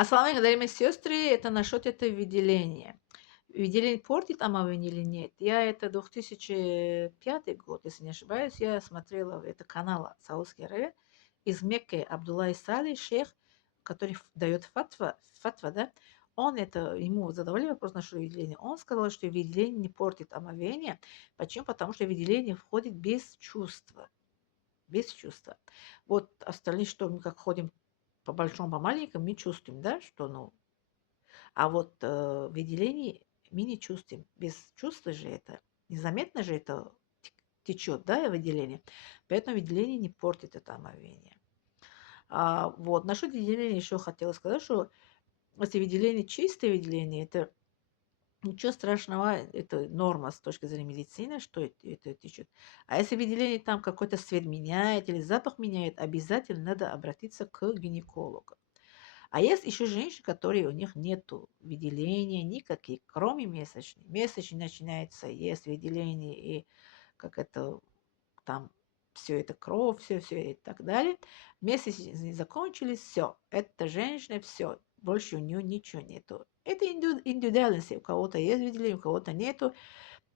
Ассаламу алейкум, дорогие мои сестры, это насчет этого выделения. Выделение портит омовение или нет? Я это 2005 год, если не ошибаюсь, я смотрела это канал Саудовской Аравии из Мекки Абдулла Сали, шейх, который дает фатва, да, он это, ему задавали вопрос насчет выделения, он сказал, что выделение не портит омовение. Почему? Потому что выделение входит без чувства, без чувства. Вот остальные, что мы как ходим по большому, по маленькому, мы чувствуем, да, что, ну, а вот выделение мы не чувствуем. Без чувства же это, незаметно же это течет, да, выделение. Поэтому выделение не портит это омовение. Вот. Насчет выделения еще хотела сказать, что если выделение, чистое выделение, это ничего страшного, это норма с точки зрения медицины, что это течет. А если выделение там какой-то цвет меняет или запах меняет, обязательно надо обратиться к гинекологу. А есть еще женщины, которые у них нету выделения никаких, кроме месячных. Месячный начинается, есть выделение и как это там все это кровь, все и так далее. Месячные закончились, все. Эта женщина, все. Больше у нее ничего нету. Это индивидуальность. У кого-то есть выделение, у кого-то нету,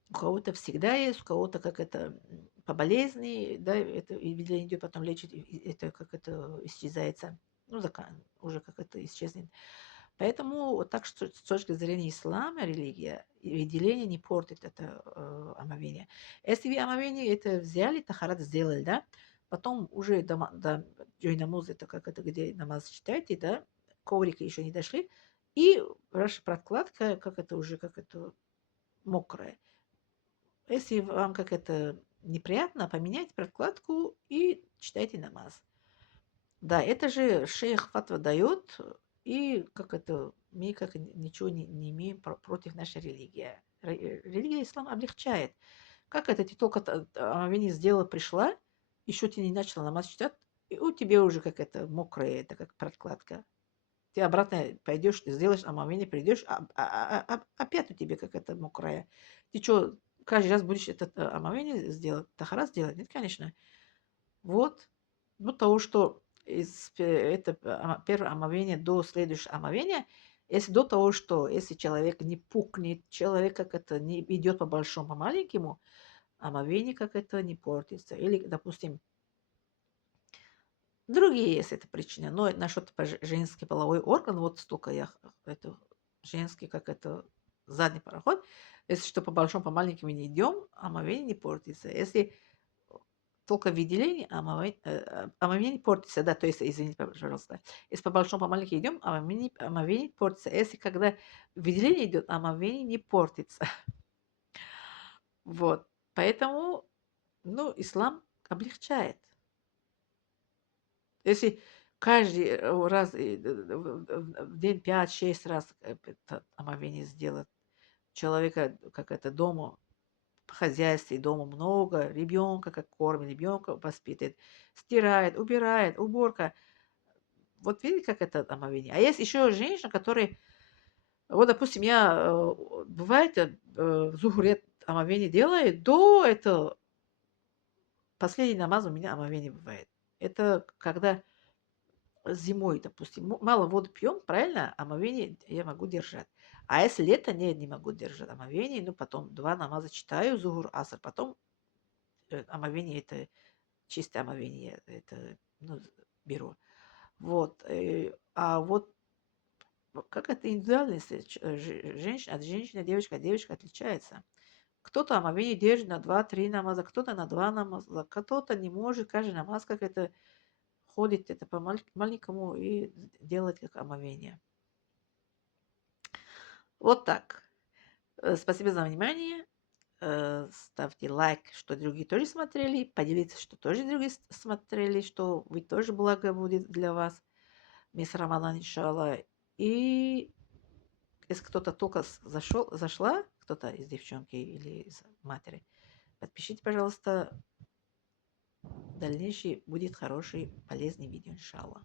у кого-то всегда есть, у кого-то как это по болезни, да, это выделение идет, потом лечит, это как это исчезается, ну, уже как это исчезнет. Поэтому вот так что с точки зрения ислама, религия, выделение не портит это омовение. Если вы омовение это взяли, тахарат сделали, да, потом уже до джой намаз, это как это, где намаз читаете, да, коврика еще не дошли, и ваша прокладка, как это уже, как это мокрая. Если вам как это неприятно, поменяйте прокладку и читайте намаз. Да, это же шейх фатва дает, и как это, мы как ничего не имеем против нашей религии. Религия ислам облегчает. Как это ты только омовение сделала, пришла, еще ты не начала намаз читать, и у тебя уже как это мокрая, это как прокладка. Ты обратно пойдешь, ты сделаешь омовение, придешь, опять у тебя как это мокрая. Ты что, каждый раз будешь это омовение сделать, тахара сделать? Нет, конечно. Вот. Вот того, что это первое омовение до следующего омовения, если до того, что если человек не пукнет, человек как это не идет по большому, по маленькому, омовение как это не портится. Или, допустим, другие есть это причины. Но насчет женский половой орган, вот столько я это женский, как это задний пароход. Если что по большому, по маленькому не идем, омовение не портится. Если только выделение, омовение портится, да, то есть, извините, пожалуйста. Если по большому, по маленькому идем, омовение портится. Если когда выделение идет, омовение не портится. Вот. Поэтому, ну, ислам облегчает. Если каждый раз в день 5-6 раз это омовение сделать, человека, как это, дома, в хозяйстве, дома много, ребенка, как кормит, ребенка воспитывает, стирает, убирает, уборка. Вот видите, как это омовение. А есть еще женщина, которые, вот, допустим, я, бывает, зухрет омовение делает, до этого последний намаз у меня омовение бывает. Это когда зимой, допустим, мало воды пьем, правильно? Омовение я могу держать. А если лето, нет, не могу держать омовение. Ну, потом 2 намаза читаю, зугур, аср. Потом омовение это чистое омовение, это ну, беру. Вот. А вот как это индивидуальность женщина от женщины, девочка от девочки отличается. Кто-то омовение держит на 2-3 намаза, кто-то на 2 намаза, кто-то не может каждый намаз как это ходит это по маленькому и делать как омовение. Вот так. Спасибо за внимание. Ставьте лайк, что другие тоже смотрели. Поделитесь, что тоже другие смотрели, что вы тоже благо будет для вас. Мисс Рамадан, иншалла. И если кто-то только зашла, кто-то из девчонки или из матери, подпишите, пожалуйста. Дальнейший будет хороший, полезный видео, иншалла.